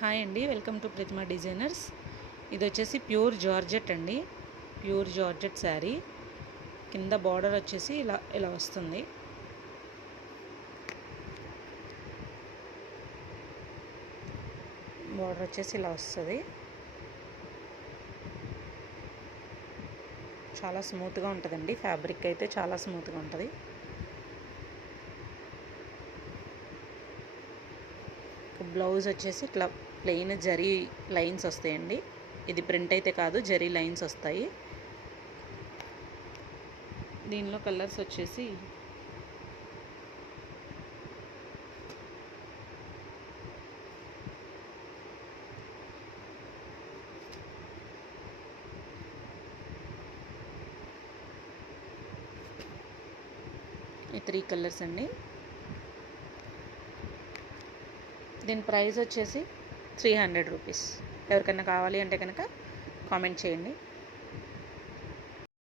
Hi అండి welcome to Pratima designers. ఇది వచ్చేసి ప్యూర్ జార్జెట్ అండి ప్యూర్ జార్జెట్ శారీ. కింద బార్డర్ వచ్చేసి ఇలా ఇలా వస్తుంది. బార్డర్ వచ్చేసి ఇలా వస్తుంది. చాలా స్మూత్గా ఉంటుందండి ఫ్యాబ్రిక్ అయితే చాలా స్మూత్గా ఉంటుంది. బ్లౌజ్ వచ్చేసి ఇట్లా ప్లెయిన్ జరీ లైన్స్ వస్తాయండి. ఇది ప్రింట్ అయితే కాదు జరీ లైన్స్ వస్తాయి. దీనిలో కలర్స్ వచ్చేసి ఈ త్రీ కలర్స్ అండి. దీని ప్రైస్ వచ్చేసి త్రీ హండ్రెడ్ రూపీస్. ఎవరికైనా కావాలి అంటే కనుక కామెంట్ చేయండి.